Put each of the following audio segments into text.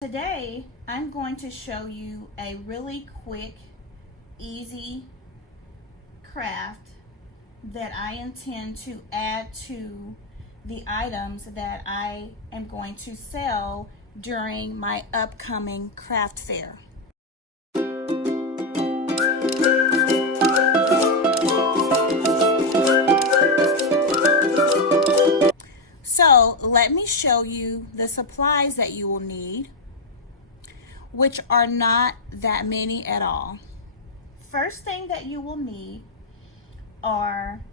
Today, I'm going to show you a really quick, easy craft that I intend to add to the items that I am going to sell during my upcoming craft fair. So let me show you the supplies that you will need, which are not that many at all. First thing that you will need are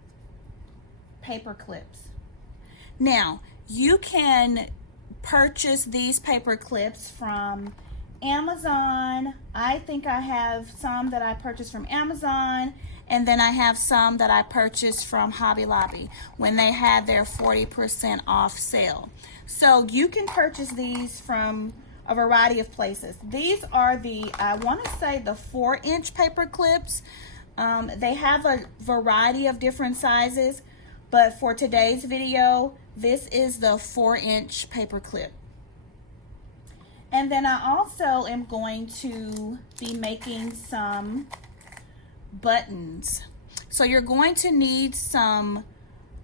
paper clips. Now, you can purchase these paper clips from Amazon. I think I have some that I purchased from Amazon, and then I have some that I purchased from Hobby Lobby when they had their 40% off sale. So you can purchase these from a variety of places. These are the, I want to say, the 4-inch paper clips. They have a variety of different sizes, but for today's video, this is the 4-inch paper clip. And then I also am going to be making some buttons. So you're going to need some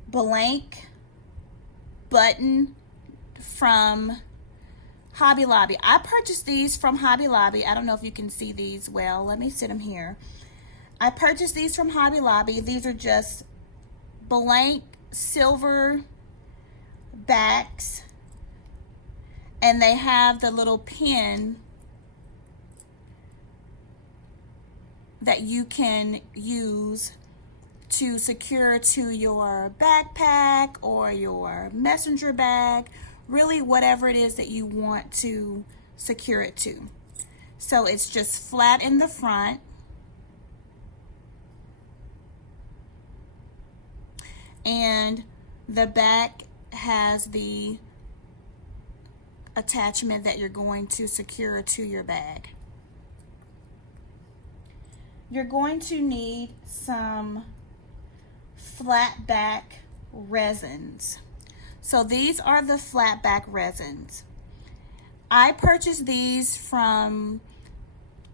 blank button from Hobby Lobby. I purchased these from Hobby Lobby. I don't know if you can see these well. Let me sit them here. I purchased these from Hobby Lobby. These are just blank silver backs, and they have the little pin that you can use to secure to your backpack or your messenger bag, really whatever it is that you want to secure it to. So it's just flat in the front. And the back has the attachment that you're going to secure to your bag. You're going to need some flat back resins. So these are the flat back resins. I purchased these from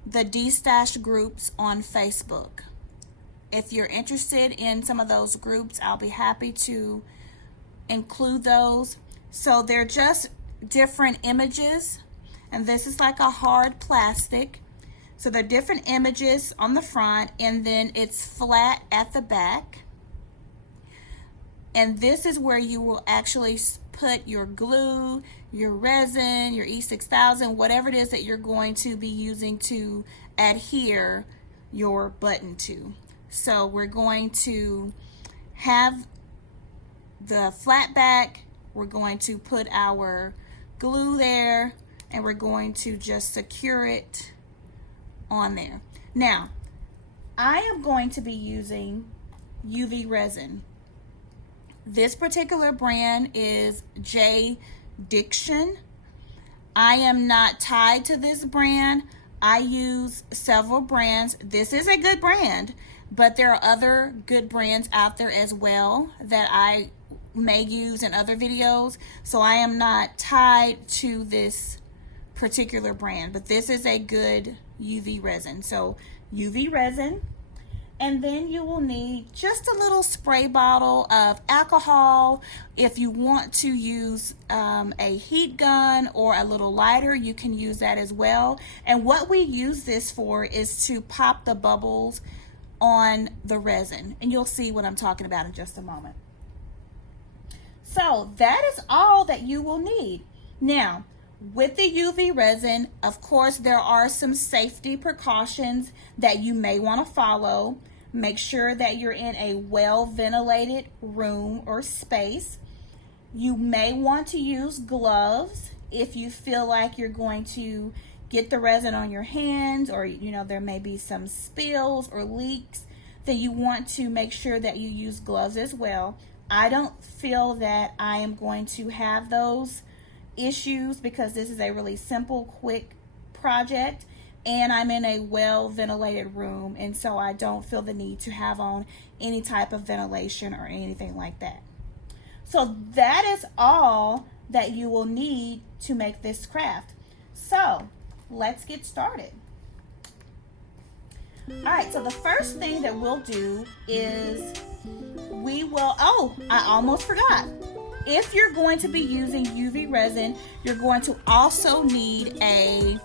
the D-Stash groups on Facebook. If you're interested in some of those groups, I'll be happy to include those. So they're just different images, and this is like a hard plastic. So they're different images on the front, and then it's flat at the back. And this is where you will actually put your glue, your resin, your E6000, whatever it is that you're going to be using to adhere your button to. So we're going to have the flat back, we're going to put our glue there, and we're going to just secure it on there. Now, I am going to be using UV resin. This particular brand is J Diction. I am not tied to this brand. I use several brands. This is a good brand, but there are other good brands out there as well that I may use in other videos. So I am not tied to this particular brand, but this is a good UV resin. So UV resin. And then you will need just a little spray bottle of alcohol. If you want to use a heat gun or a little lighter, you can use that as well. And what we use this for is to pop the bubbles on the resin. And you'll see what I'm talking about in just a moment. So that is all that you will need. Now, with the UV resin, of course, there are some safety precautions that you may want to follow. Make sure that you're in a well-ventilated room or space. You may want to use gloves if you feel like you're going to get the resin on your hands, or there may be some spills or leaks. Then you want to make sure that you use gloves as well. I don't feel that I am going to have those issues because this is a really simple, quick project, and I'm in a well-ventilated room, and so I don't feel the need to have on any type of ventilation or anything like that. So that is all that you will need to make this craft. So let's get started. All right, so the first thing that we'll do is oh, I almost forgot. If you're going to be using UV resin, you're going to also need a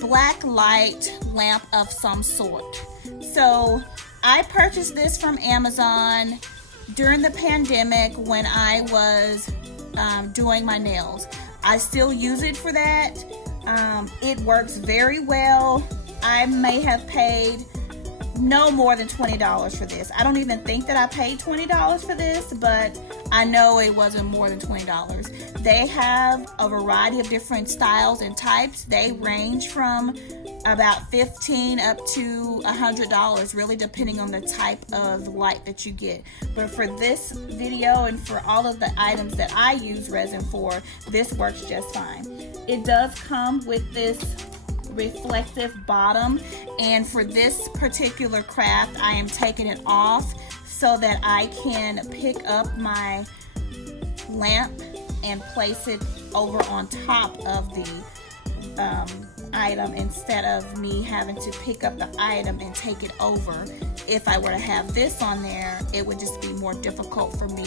black light lamp of some sort. So I purchased this from Amazon during the pandemic when I was doing my nails. I still use it for that. It works very well. I may have paid no more than $20 for this. I don't even think that I paid $20 for this, but I know it wasn't more than $20. They have a variety of different styles and types. They range from about $15 up to $100, really depending on the type of light that you get. But for this video and for all of the items that I use resin for, this works just fine. It does come with this reflective bottom, and for this particular craft I am taking it off so that I can pick up my lamp and place it over on top of the item instead of me having to pick up the item and take it over. If I were to have this on there, it would just be more difficult for me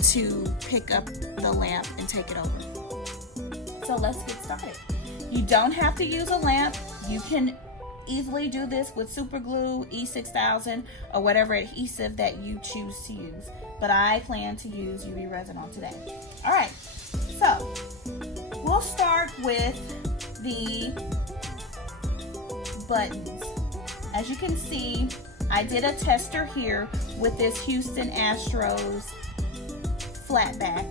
to pick up the lamp and take it over. So let's get started. You don't have to use a lamp. You can easily do this with super glue, E6000, or whatever adhesive that you choose to use. But I plan to use UV resin on today. All right, so we'll start with the buttons. As you can see, I did a tester here with this Houston Astros flat back.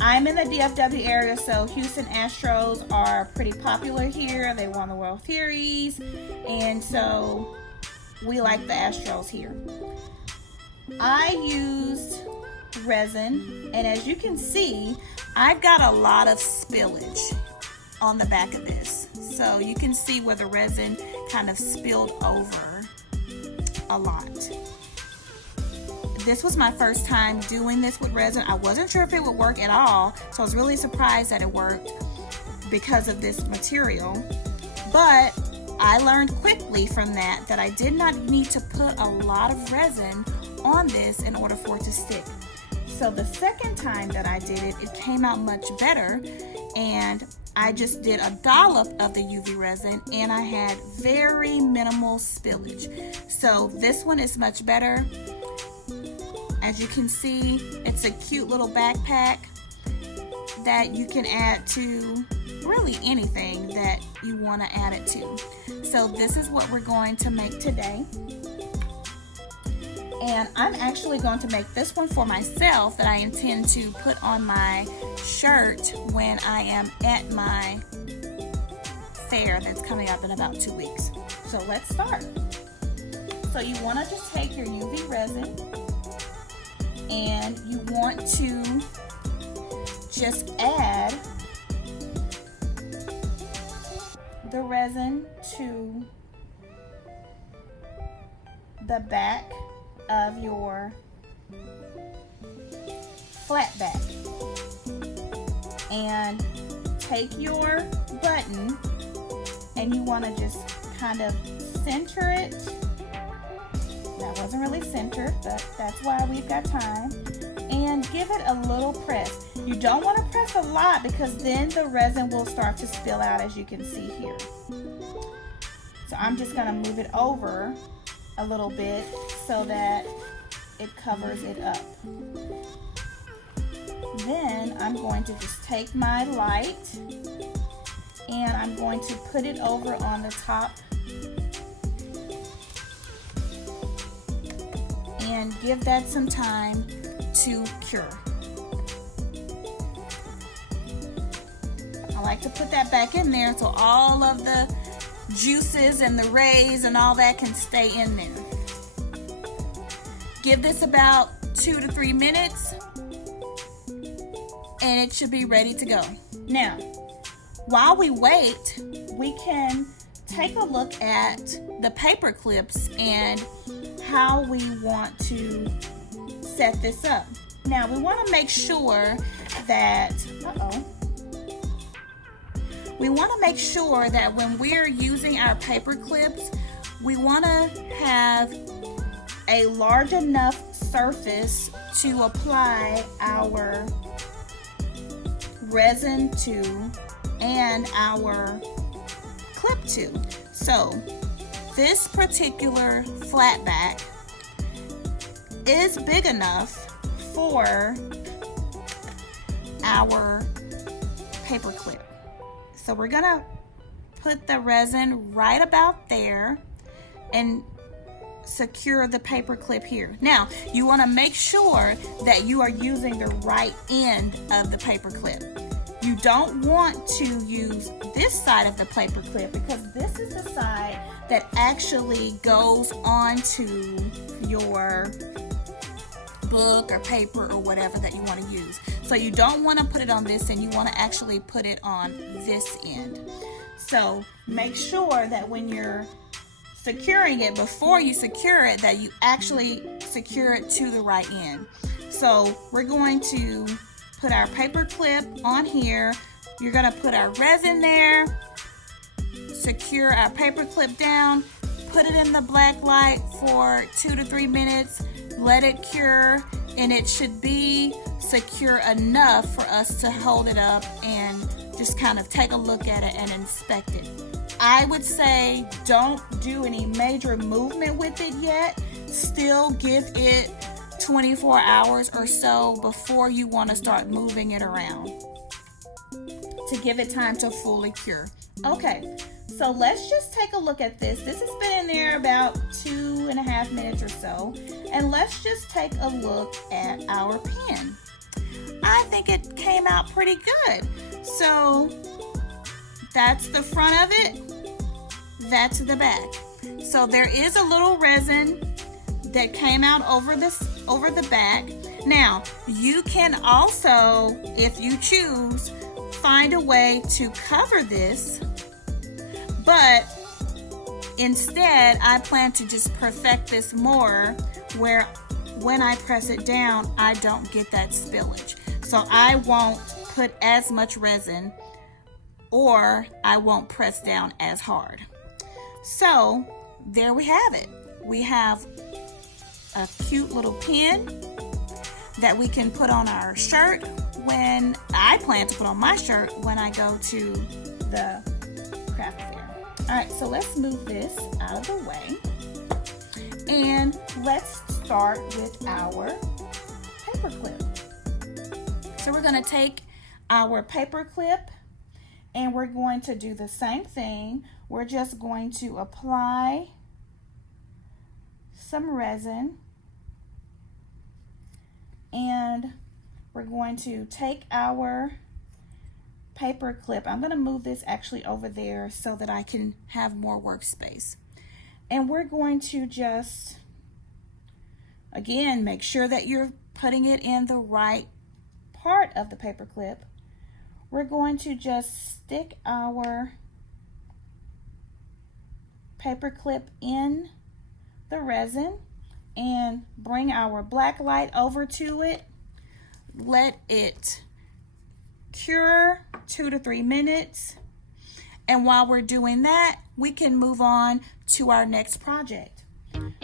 I'm in the DFW area, so Houston Astros are pretty popular here. They won the World Series, and so we like the Astros here. I used resin, and as you can see, I've got a lot of spillage on the back of this. So you can see where the resin kind of spilled over a lot. This was my first time doing this with resin. I wasn't sure if it would work at all, so I was really surprised that it worked because of this material. But I learned quickly from that I did not need to put a lot of resin on this in order for it to stick. So the second time that I did it, it came out much better, and I just did a dollop of the UV resin and I had very minimal spillage. So this one is much better. As you can see, it's a cute little backpack that you can add to really anything that you want to add it to. So this is what we're going to make today. And I'm actually going to make this one for myself that I intend to put on my shirt when I am at my fair that's coming up in about 2 weeks. So let's start. So you want to just take your UV resin and you want to just add the resin to the back of your flat back, and take your button and you want to just kind of center it. That wasn't really centered, but that's why we've got time. And give it a little press. You don't want to press a lot because then the resin will start to spill out, as you can see here. So I'm just going to move it over a little bit so that it covers it up. Then I'm going to just take my light and I'm going to put it over on the top and give that some time to cure. I like to put that back in there so all of the juices and the rays and all that can stay in there. Give this about 2 to 3 minutes and it should be ready to go. Now, while we wait, we can take a look at the paper clips and how we want to set this up. Now, we want to make sure that, we want to make sure that when we're using our paper clips, we want to have a large enough surface to apply our resin to and our clip to. So this particular flat back is big enough for our paper clip. So we're gonna put the resin right about there and secure the paper clip here. Now, you want to make sure that you are using the right end of the paper clip. You don't want to use this side of the paper clip because this is the side that actually goes onto your book or paper or whatever that you want to use. So you don't want to put it on this end, you want to actually put it on this end. So make sure that when you're securing it, before you secure it, that you actually secure it to the right end. So we're going to put our paper clip on here. You're going to put our resin there, secure our paper clip down, put it in the black light for 2 to 3 minutes, let it cure, and it should be secure enough for us to hold it up and just kind of take a look at it and inspect it. I would say don't do any major movement with it yet. Still give it 24 hours or so before you want to start moving it around to give it time to fully cure. Okay, so let's just take a look at this. This has been in there about 2.5 minutes or so, and let's just take a look at our pen. I think it came out pretty good. So that's the front of it, that's the back. So there is a little resin that came out over the back. Now, you can also, if you choose, find a way to cover this, but instead I plan to just perfect this more where when I press it down, I don't get that spillage. So I won't put as much resin, or I won't press down as hard. So there we have it. We have a cute little pen that we can put on our shirt when I plan to put on my shirt when I go to the craft fair. All right, so let's move this out of the way and let's start with our paper clip. So we're going to take our paper clip and we're going to do the same thing. We're just going to apply some resin and we're going to take our paper clip. I'm going to move this actually over there so that I can have more workspace. And we're going to just, again, make sure that you're putting it in the right part of the paper clip. We're going to just stick our paper clip in the resin and bring our black light over to it. Let it cure 2 to 3 minutes. And while we're doing that, we can move on to our next project.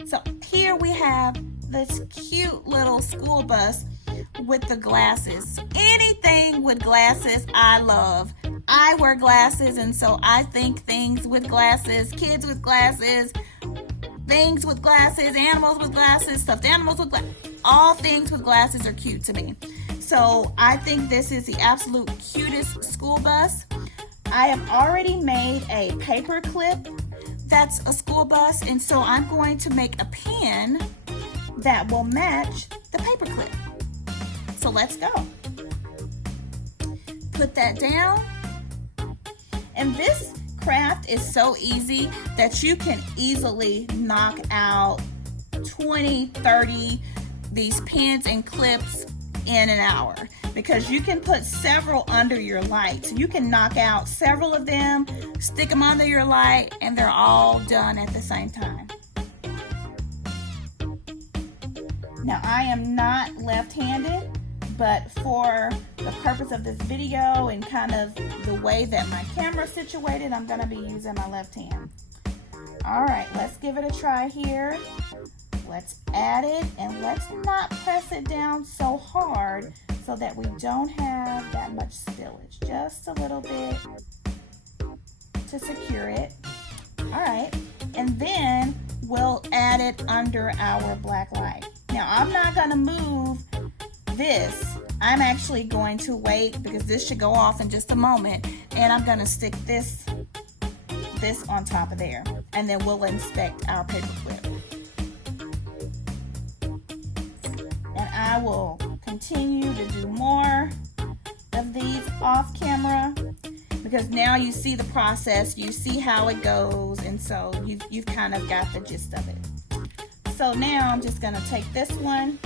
So here we have this cute little school bus with the glasses. Anything with glasses I love. I wear glasses, and so I think things with glasses, kids with glasses, things with glasses, animals with glasses, stuffed animals with glasses, all things with glasses are cute to me. So I think this is the absolute cutest school bus. I have already made a paper clip that's a school bus, and so I'm going to make a pen that will match the paper clip. So let's go. Put that down. And this craft is so easy that you can easily knock out 20, 30 these pins and clips in an hour, because you can put several under your light. So you can knock out several of them, stick them under your light, and they're all done at the same time. Now I am not left-handed, but for the purpose of this video and kind of the way that my camera is situated, I'm gonna be using my left hand. All right, let's give it a try here. Let's add it, and let's not press it down so hard so that we don't have that much spillage. Just a little bit to secure it. All right, and then we'll add it under our black light. Now, I'm not gonna move this. I'm actually going to wait because this should go off in just a moment, and I'm gonna stick this on top of there, and then we'll inspect our paper clip. And I will continue to do more of these off camera because now you see the process, you see how it goes, and so you've kind of got the gist of it. So now I'm just gonna take this one,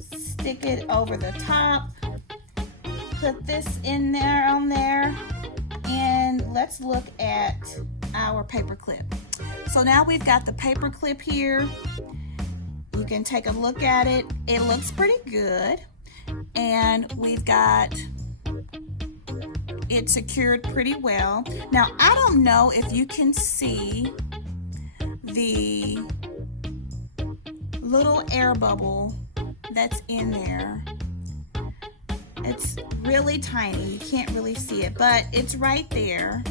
stick it over the top, put this in there on there, and let's look at our paper clip. So now we've got the paper clip here. You can take a look at it. It looks pretty good, and we've got it secured pretty well. Now, I don't know if you can see the little air bubble that's in there. It's really tiny, you can't really see it, but it's right there,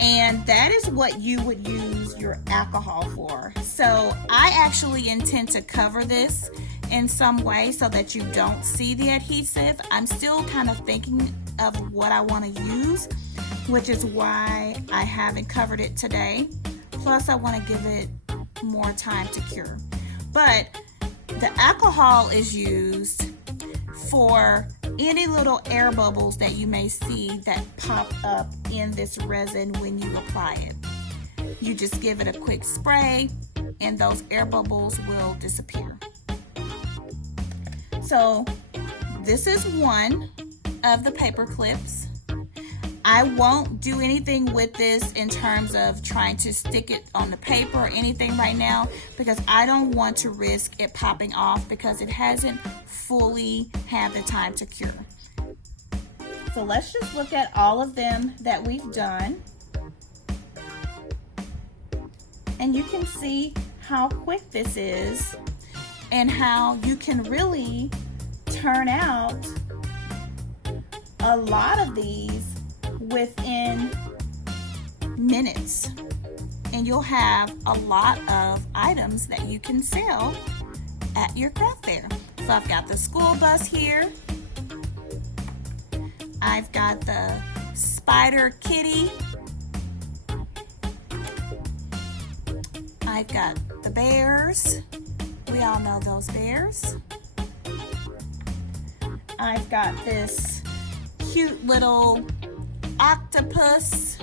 and that is what you would use your alcohol for. So I actually intend to cover this in some way so that you don't see the adhesive. I'm still kind of thinking of what I want to use, which is why I haven't covered it today. Plus I want to give it more time to cure. But the alcohol is used for any little air bubbles that you may see that pop up in this resin when you apply it. You just give it a quick spray and those air bubbles will disappear. So this is one of the paper clips. I won't do anything with this in terms of trying to stick it on the paper or anything right now because I don't want to risk it popping off because it hasn't fully had the time to cure. So let's just look at all of them that we've done. And you can see how quick this is and how you can really turn out a lot of these within minutes, and you'll have a lot of items that you can sell at your craft fair. So I've got the school bus here, I've got the spider kitty, I've got the bears, we all know those bears, I've got this cute little octopus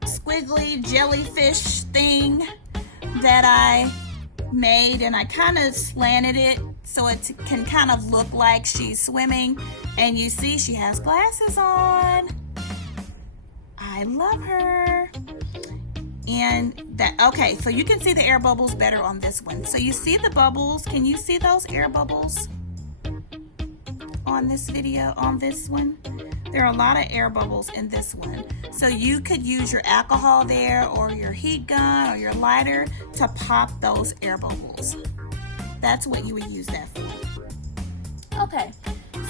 squiggly jellyfish thing that I made, and I kind of slanted it so it can kind of look like she's swimming, and you see she has glasses on. I love her. And that, okay, so you can see the air bubbles better on this one. So you see the bubbles, can you see those air bubbles on this video, on this one? There are a lot of air bubbles in this one. So you could use your alcohol there or your heat gun or your lighter to pop those air bubbles. That's what you would use that for. Okay,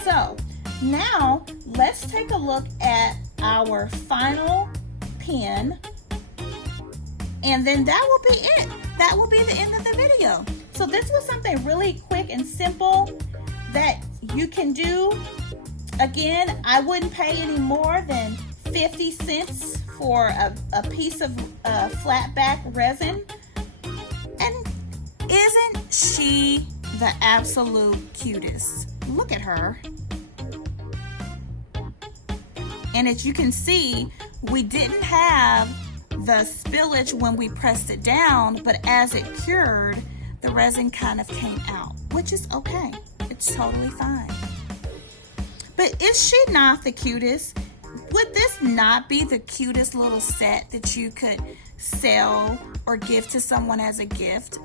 so now let's take a look at our final pen, and then that will be it. That will be the end of the video. So this was something really quick and simple that you can do. Again, I wouldn't pay any more than 50 cents for a piece of flat back resin. And isn't she the absolute cutest? Look at her. And as you can see, we didn't have the spillage when we pressed it down, but as it cured, the resin kind of came out, which is okay. It's totally fine. But is she not the cutest? Would this not be the cutest little set that you could sell or give to someone as a gift?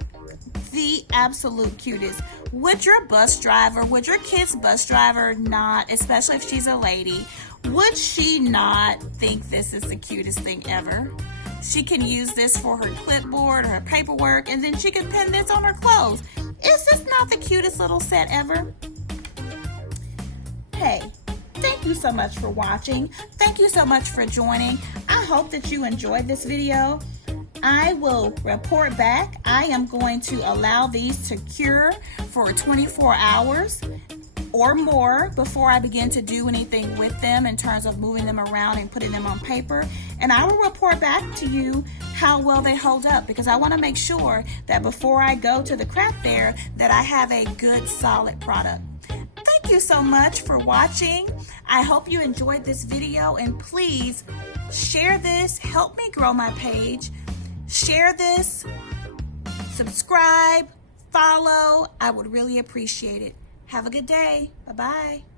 The absolute cutest. would your bus driver, would your kid's bus driver not, especially if she's a lady, would she not think this is the cutest thing ever? She can use this for her clipboard or her paperwork, and then she can pin this on her clothes. Is this not the cutest little set ever? Hey, thank you so much for watching. Thank you so much for joining. I hope that you enjoyed this video. I will report back. I am going to allow these to cure for 24 hours or more before I begin to do anything with them in terms of moving them around and putting them on paper. And I will report back to you how well they hold up, because I want to make sure that before I go to the craft fair that I have a good solid product. Thank you so much for watching. I hope you enjoyed this video, and please share this. Help me grow my page. Share this, subscribe, follow. I would really appreciate it. Have a good day. Bye-bye.